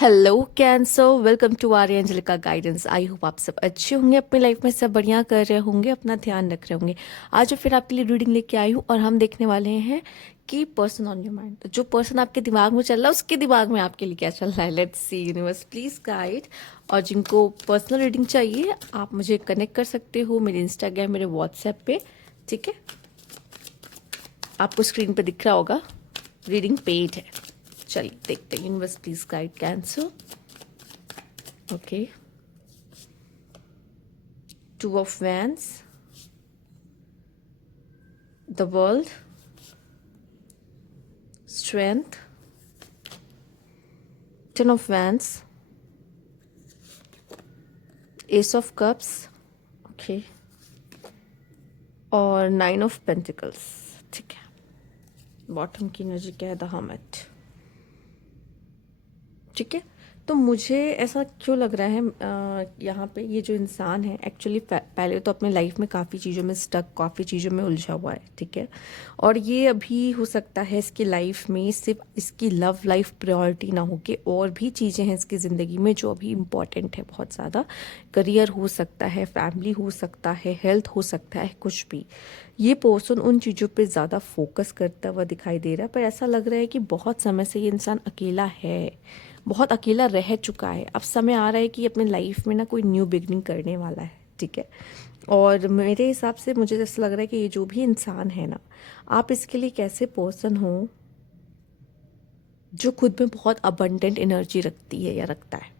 Hello cancer, welcome to आर्य का guidance. I hope आप सब अच्छे होंगे, अपनी लाइफ में सब बढ़िया कर रहे होंगे, अपना ध्यान रख रहे होंगे। आज फिर आपके लिए रीडिंग लेके आई हूँ और हम देखने वाले हैं कि पर्सन ऑन योर माइंड, तो जो पर्सन आपके दिमाग में चल रहा है उसके दिमाग में आपके लिए क्या चल रहा है। Let's see universe please guide. और जिनको पर्सनल रीडिंग चाहिए आप मुझे कनेक्ट कर सकते हो मेरे इंस्टाग्राम, मेरे व्हाट्सएप पे। ठीक है, आपको स्क्रीन पे दिख रहा होगा, रीडिंग पेड है। चलिए देखते हैं। Universe please guide cancer. Okay, Two of Wands, the World, Strength, Ten of Wands, Ace of Cups, okay, और नाइन ऑफ पेंटिकल्स। ठीक है, बॉटम की एनर्जी क्या है, द हर्मिट। ठीक है, तो मुझे ऐसा क्यों लग रहा है यहाँ पे ये जो इंसान है एक्चुअली पहले तो अपने लाइफ में काफ़ी चीज़ों में स्टक, काफ़ी चीज़ों में उलझा हुआ है। ठीक है, और ये अभी हो सकता है इसकी लाइफ में सिर्फ इसकी लव लाइफ प्रायोरिटी ना हो के और भी चीज़ें हैं इसकी ज़िंदगी में जो अभी इम्पॉर्टेंट है बहुत ज़्यादा। करियर हो सकता है, फैमिली हो सकता है, हेल्थ हो सकता है, कुछ भी। ये पर्सन उन चीज़ों पे ज़्यादा फोकस करता हुआ दिखाई दे रहा है, पर ऐसा लग रहा है कि बहुत समय से ये इंसान अकेला है, बहुत अकेला रह चुका है। अब समय आ रहा है कि अपने लाइफ में ना कोई न्यू बिगनिंग करने वाला है। ठीक है, और मेरे हिसाब से मुझे ऐसा लग रहा है कि ये जो भी इंसान है ना, आप इसके लिए कैसे पर्सन हो जो खुद में बहुत अबंडेंट एनर्जी रखती है या रखता है।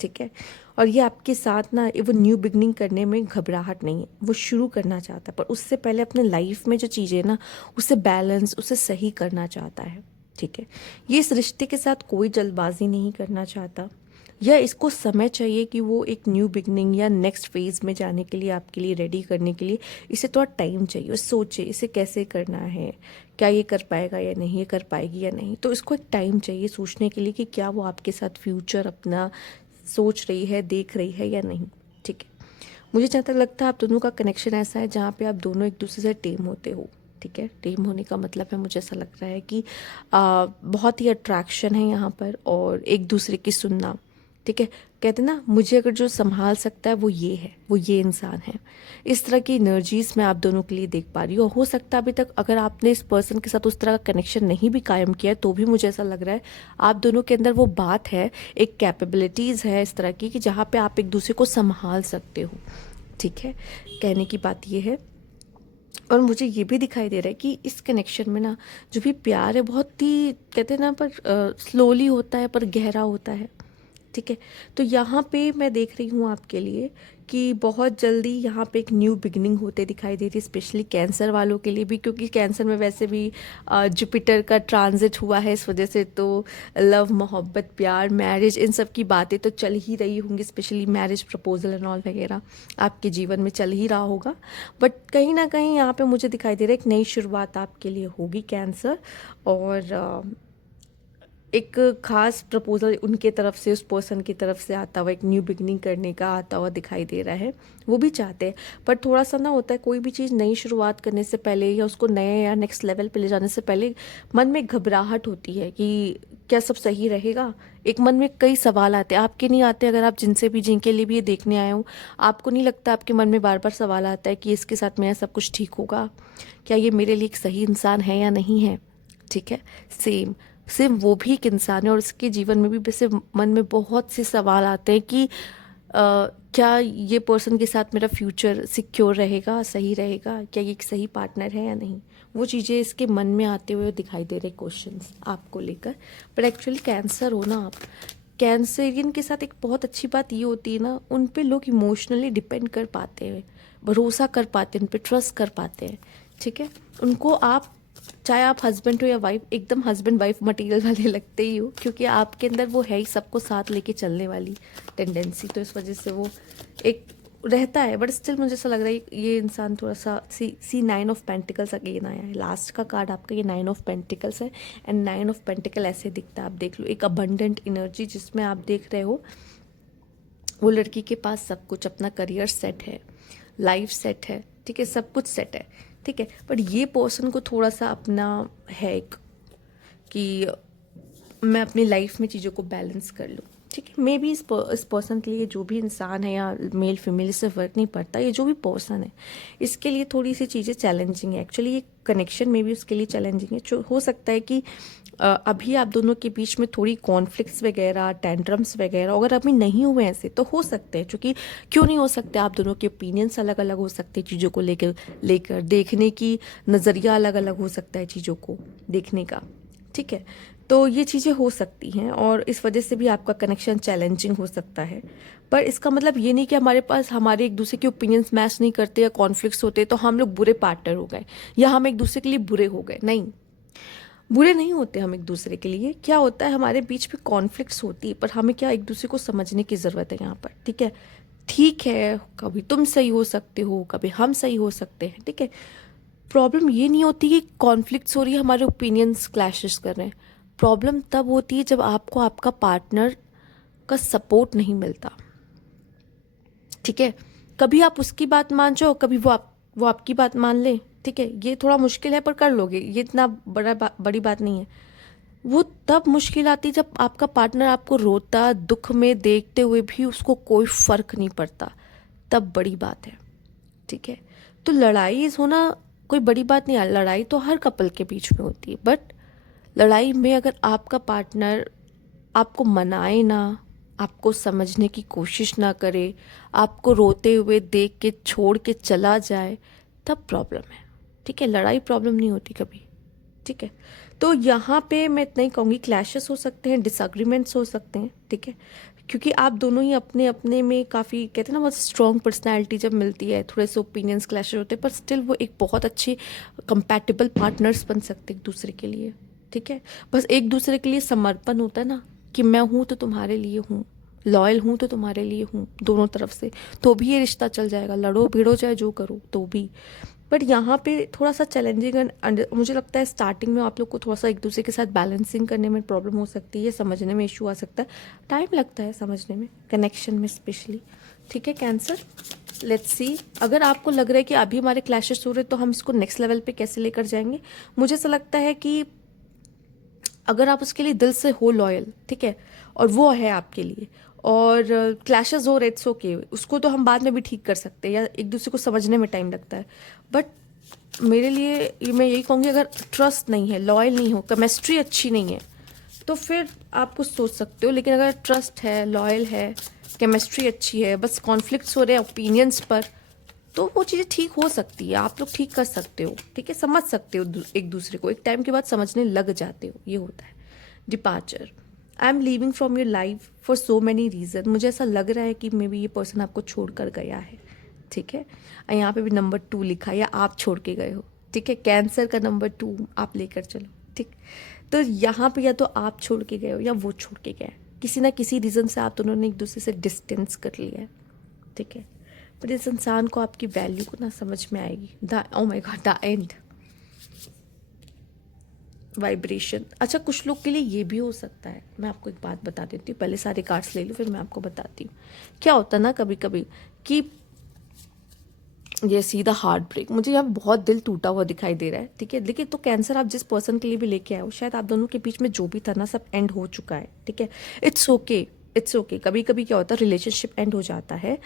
ठीक है, और ये आपके साथ ना वो न्यू बिगनिंग करने में घबराहट नहीं है, वो शुरू करना चाहता है, पर उससे पहले अपने लाइफ में जो चीज़ें ना उसे बैलेंस, उसे सही करना चाहता है। ठीक है, ये इस रिश्ते के साथ कोई जल्दबाजी नहीं करना चाहता, या इसको समय चाहिए कि वो एक न्यू बिगनिंग या नेक्स्ट फेज में जाने के लिए, आपके लिए रेडी करने के लिए इसे थोड़ा टाइम चाहिए। सोचे इसे कैसे करना है, क्या ये कर पाएगा या नहीं, ये कर पाएगी या नहीं। तो इसको एक टाइम चाहिए सोचने के लिए कि क्या वो आपके साथ फ्यूचर अपना सोच रही है, देख रही है या नहीं। ठीक है, मुझे जहाँ तक लगता है आप दोनों का कनेक्शन ऐसा है जहाँ पे आप दोनों एक दूसरे से टेम होते हो। ठीक है, टेम होने का मतलब है, मुझे ऐसा लग रहा है कि बहुत ही अट्रैक्शन है यहाँ पर और एक दूसरे की सुनना। ठीक है, कहते ना, मुझे अगर जो संभाल सकता है वो ये है, वो ये इंसान है। इस तरह की एनर्जीज मैं आप दोनों के लिए देख पा रही हूँ। और हो सकता है अभी तक अगर आपने इस पर्सन के साथ उस तरह का कनेक्शन नहीं भी कायम किया है तो भी मुझे ऐसा लग रहा है आप दोनों के अंदर वो बात है, एक कैपेबिलिटीज़ है इस तरह की कि जहाँ पे आप एक दूसरे को संभाल सकते हो। ठीक है, कहने की बात ये है। और मुझे ये भी दिखाई दे रहा है कि इस कनेक्शन में ना जो भी प्यार है बहुत ही, कहते हैं ना, पर स्लोली होता है पर गहरा होता है। ठीक है, तो यहाँ पे मैं देख रही हूँ आपके लिए कि बहुत जल्दी यहाँ पे एक न्यू बिगनिंग होते दिखाई दे रही है, स्पेशली कैंसर वालों के लिए भी, क्योंकि कैंसर में वैसे भी जुपिटर का ट्रांजिट हुआ है, इस वजह से तो लव, मोहब्बत, प्यार, मैरिज, इन सब की बातें तो चल ही रही होंगी, specially marriage proposal and all वगैरह आपके जीवन में चल ही रहा होगा। बट कहीं ना कहीं यहाँ पे मुझे दिखाई दे रहा है एक नई शुरुआत आपके लिए होगी कैंसर। और एक खास प्रपोजल उनके तरफ से, उस पर्सन की तरफ से आता हुआ, एक न्यू बिगनिंग करने का आता हुआ दिखाई दे रहा है। वो भी चाहते हैं, पर थोड़ा सा ना होता है कोई भी चीज़ नई शुरुआत करने से पहले या उसको नए या नेक्स्ट लेवल पे ले जाने से पहले मन में घबराहट होती है कि क्या सब सही रहेगा। एक मन में कई सवाल आते हैं, आपके नहीं आते? अगर आप जिनसे भी, जिनके लिए भी ये देखने आए हो, आपको नहीं लगता आपके मन में बार बार सवाल आता है कि इसके साथ मेरा सब कुछ ठीक होगा, क्या ये मेरे लिए एक सही इंसान है या नहीं है। ठीक है, सेम सेम वो भी एक इंसान है और उसके जीवन में भी वैसे मन में बहुत से सवाल आते हैं कि क्या ये पर्सन के साथ मेरा फ्यूचर सिक्योर रहेगा, सही रहेगा, क्या ये एक सही पार्टनर है या नहीं। वो चीज़ें इसके मन में आते हुए दिखाई दे रहे क्वेश्चंस आपको लेकर। पर एक्चुअली कैंसर हो ना आप, कैंसरियन के साथ एक बहुत अच्छी बात ये होती है ना, उन पे लोग इमोशनली डिपेंड कर पाते हैं, भरोसा कर पाते हैं, उन पे ट्रस्ट कर पाते हैं। ठीक है, उनको आप, चाहे आप हस्बैंड हो या वाइफ, एकदम हस्बैंड वाइफ मटेरियल वाले लगते ही हो, क्योंकि आपके अंदर वो है ही सबको साथ लेके चलने वाली टेंडेंसी, तो इस वजह से वो एक रहता है। बट स्टिल मुझे ऐसा लग रहा है ये इंसान थोड़ा सा, see nine of pentacles again आया है, लास्ट का कार्ड आपका ये नाइन ऑफ पेंटिकल्स है। एंड नाइन ऑफ पेंटिकल ऐसे दिखता है, आप देख लो, एक अबंडेंट एनर्जी जिसमें आप देख रहे हो वो लड़की के पास सब कुछ, अपना करियर सेट है, लाइफ सेट है, ठीक है, सब कुछ सेट है। ठीक है, बट ये पर्सन को थोड़ा सा अपना है एक, कि मैं अपनी लाइफ में चीज़ों को बैलेंस कर लूँ। ठीक है। मे बी इस पर्सन के लिए, जो भी इंसान है या मेल फीमेल, इससे फ़र्क नहीं पड़ता, ये जो भी पर्सन है इसके लिए थोड़ी सी चीज़ें चैलेंजिंग है। एक्चुअली ये कनेक्शन में भी उसके लिए चैलेंजिंग है। जो हो सकता है कि अभी आप दोनों के बीच में थोड़ी कॉन्फ्लिक्ट्स वगैरह, टेंट्रम्स वगैरह अगर अभी नहीं हुए ऐसे तो हो सकते हैं, क्योंकि क्यों नहीं हो सकते, आप दोनों के ओपिनियंस अलग अलग हो सकते हैं, चीज़ों को लेकर देखने की नज़रिया अलग अलग हो सकता है चीज़ों को देखने का। ठीक है, तो ये चीज़ें हो सकती हैं और इस वजह से भी आपका कनेक्शन चैलेंजिंग हो सकता है। पर इसका मतलब ये नहीं कि हमारे एक दूसरे के ओपिनियंस मैच नहीं करते या कॉन्फ्लिक्ट्स होते तो हम लोग बुरे पार्टनर हो गए या हम एक दूसरे के लिए बुरे हो गए। नहीं, बुरे नहीं होते हम एक दूसरे के लिए। क्या होता है, हमारे बीच में कॉन्फ्लिक्ट्स होती है, पर हमें क्या एक दूसरे को समझने की ज़रूरत है यहाँ पर। ठीक है, ठीक है, कभी तुम सही हो सकते हो, कभी हम सही हो सकते हैं। ठीक है, प्रॉब्लम ये नहीं होती कि कॉन्फ्लिक्ट्स हो रही है, हमारे ओपिनियंस क्लैशेस कर रहे हैं। प्रॉब्लम तब होती है जब आपको आपका पार्टनर का सपोर्ट नहीं मिलता। ठीक है, कभी आप उसकी बात मान जाओ, कभी वो आपकी बात मान ले। ठीक है, ये थोड़ा मुश्किल है पर कर लोगे, ये इतना बड़ी बात नहीं है। वो तब मुश्किल आती जब आपका पार्टनर आपको रोता, दुख में देखते हुए भी उसको कोई फर्क नहीं पड़ता, तब बड़ी बात है। ठीक है, तो लड़ाई होना कोई बड़ी बात नहीं है। लड़ाई तो हर कपल के बीच में होती है, बट लड़ाई में अगर आपका पार्टनर आपको मनाए ना, आपको समझने की कोशिश ना करे, आपको रोते हुए देख के छोड़ के चला जाए, तब प्रॉब्लम है। ठीक है, लड़ाई प्रॉब्लम नहीं होती कभी। ठीक है, तो यहाँ पे मैं इतना ही कहूँगी, क्लैशेस हो सकते हैं, डिसएग्रीमेंट्स हो सकते हैं। ठीक है, क्योंकि आप दोनों ही अपने अपने में काफ़ी, कहते हैं ना, बहुत स्ट्रॉन्ग पर्सनैलिटी जब मिलती है, थोड़े से ओपिनियंस क्लैशेस होते हैं, पर स्टिल वो एक बहुत अच्छे कंपैटिबल पार्टनर्स बन सकते हैं एक दूसरे के लिए। ठीक है, बस एक दूसरे के लिए समर्पण होता है ना, कि मैं हूँ तो तुम्हारे लिए हूँ, लॉयल हूँ तो तुम्हारे लिए हूँ, दोनों तरफ से, तो भी ये रिश्ता चल जाएगा। लड़ो भिड़ो चाहे जो करो तो भी। बट यहाँ पे थोड़ा सा चैलेंजिंग एंड मुझे लगता है स्टार्टिंग में आप लोग को थोड़ा सा एक दूसरे के साथ बैलेंसिंग करने में प्रॉब्लम हो सकती है, समझने में इशू आ सकता है, टाइम लगता है समझने में, कनेक्शन में स्पेशली। ठीक है कैंसर, लेट्स सी, अगर आपको लग रहा है कि अभी हमारे क्लैशेस हो रहे तो हम इसको नेक्स्ट लेवल पे कैसे लेकर जाएंगे। मुझे ऐसा लगता है कि अगर आप उसके लिए दिल से हो लॉयल, ठीक है, और वो है आपके लिए, और क्लैशेस हो रहे, इट्स ओके, उसको तो हम बाद में भी ठीक कर सकते हैं, या एक दूसरे को समझने में टाइम लगता है। बट मेरे लिए मैं यही कहूँगी, अगर ट्रस्ट नहीं है, लॉयल नहीं हो, केमिस्ट्री अच्छी नहीं है, तो फिर आप कुछ सोच सकते हो। लेकिन अगर ट्रस्ट है, लॉयल है, केमिस्ट्री अच्छी है, बस कॉन्फ्लिक्ट्स हो रहे हैं ओपिनियंस पर, तो वो चीज़ें ठीक हो सकती है, आप लोग ठीक कर सकते हो। ठीक है, समझ सकते हो एक दूसरे को, एक टाइम के बाद समझने लग जाते हो, ये होता है। Departure, I am leaving from your life for so many reason. मुझे ऐसा लग रहा है कि मे बी ये पर्सन आपको छोड़ कर गया है। ठीक है, यहाँ पे भी नंबर 2 लिखा है, या आप छोड़ के गए हो। ठीक है, कैंसर का नंबर 2 आप लेकर चलो। ठीक, तो यहाँ पे या तो आप छोड़ के गए हो या वो छोड़ के गया है, किसी ना किसी रीज़न से आप दोनों ने एक दूसरे से डिस्टेंस कर लिया है। ठीक है, पर इस इंसान को आपकी वैल्यू को ना समझ में आएगी। Oh my God, the end, vibration. अच्छा, कुछ लोग के लिए ये भी हो सकता है, मैं आपको एक बात बता देती हूँ, पहले सारे कार्ड्स ले लूँ फिर मैं आपको बताती हूँ। क्या होता है ना कभी कभी कि ये सीधा हार्ट ब्रेक, मुझे यहाँ बहुत दिल टूटा हुआ दिखाई दे रहा है। ठीक है, देखिए, तो कैंसर आप जिस पर्सन के लिए भी लेके आए हो, शायद आप दोनों के बीच में जो भी था ना, सब एंड हो चुका है। ठीक है, इट्स ओके, इट्स ओके। कभी कभी क्या होता है, रिलेशनशिप एंड हो जाता है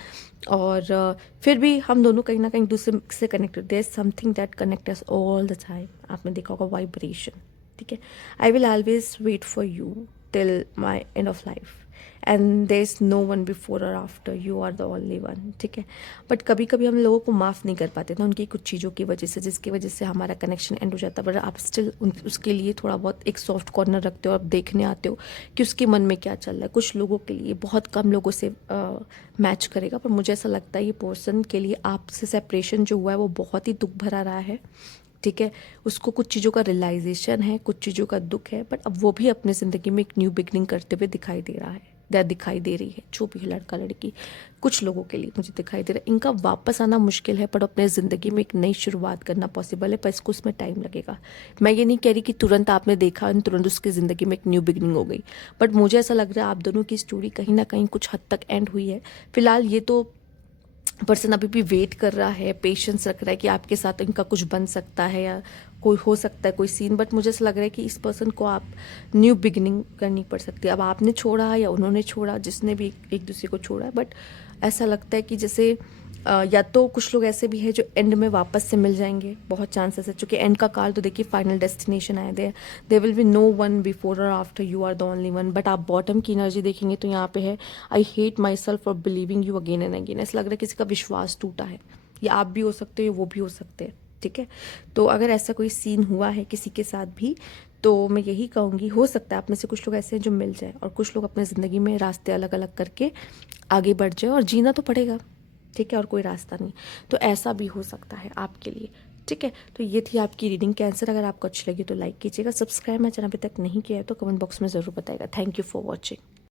और फिर भी हम दोनों कहीं ना कहीं दूसरे से connected, there is something that connect us all the time. आपने देखा होगा वाइब्रेशन। ठीक है, I will always wait for you till my end of life and there is no one before or after, you are the only one. ठीक है, but कभी कभी हम लोगों को माफ़ नहीं कर पाते ना, उनकी कुछ चीज़ों की वजह से, जिसकी वजह से हमारा कनेक्शन एंड हो जाता है। बट आप स्टिल उसके लिए थोड़ा बहुत एक सॉफ्ट कॉर्नर रखते हो, आप देखने आते हो कि उसके मन में क्या चल रहा है। कुछ लोगों के लिए, बहुत कम लोगों से मैच करेगा, पर मुझे ऐसा लगता है ये पर्सन के लिए आपसे सेपरेशन जो हुआ है वो बहुत ही दुख भरा रहा है। ठीक है, उसको कुछ चीज़ों का रियलाइजेशन है, कुछ चीज़ों का दुख है, बट अब वो भी अपने ज़िंदगी में एक न्यू बिगनिंग करते हुए दिखाई दे रहा है, दिखाई दे रही है। जो भी है, लड़का लड़की, कुछ लोगों के लिए मुझे दिखाई दे रहा है, इनका वापस आना मुश्किल है, पर अपने ज़िंदगी में एक नई शुरुआत करना पॉसिबल है, पर इसको उसमें टाइम लगेगा। मैं ये नहीं कह रही कि तुरंत आपने देखा और तुरंत उसकी ज़िंदगी में एक न्यू बिगनिंग हो गई, बट मुझे ऐसा लग रहा है आप दोनों की स्टोरी कहीं ना कहीं कुछ हद तक एंड हुई है। फिलहाल ये तो पर्सन अभी भी वेट कर रहा है, पेशेंस रख रहा है कि आपके साथ इनका कुछ बन सकता है, या कोई हो सकता है कोई सीन, बट मुझे ऐसा लग रहा है कि इस पर्सन को आप न्यू बिगिनिंग करनी पड़ सकती है। अब आपने छोड़ा या उन्होंने छोड़ा, जिसने भी एक दूसरे को छोड़ा है, बट ऐसा लगता है कि जैसे या तो कुछ लोग ऐसे भी हैं जो एंड में वापस से मिल जाएंगे, बहुत चांसेस है, क्योंकि एंड का काल तो देखिए फाइनल डेस्टिनेशन आए they will be no one before or after, you are the only one. But आप बॉटम की एनर्जी देखेंगे तो यहाँ पे है I hate myself for believing you again and again. ऐसा लग रहा है किसी का विश्वास टूटा है, या आप भी हो सकते हो, वो भी हो सकते हैं, ठीक है। तो अगर ऐसा कोई सीन हुआ है किसी के साथ भी, तो मैं यही कहूँगी, हो सकता है आप में से कुछ लोग ऐसे हैं जो मिल जाए और कुछ लोग अपने ज़िंदगी में रास्ते अलग अलग करके आगे बढ़ जाए, और जीना तो पड़ेगा, ठीक है, और कोई रास्ता नहीं। तो ऐसा भी हो सकता है आपके लिए, ठीक है। तो ये थी आपकी रीडिंग कैंसर। अगर आपको अच्छी लगी तो लाइक कीजिएगा, सब्सक्राइब मेरे चैनल अभी तक नहीं किया है तो कमेंट बॉक्स में ज़रूर बताइएगा। Thank you for watching.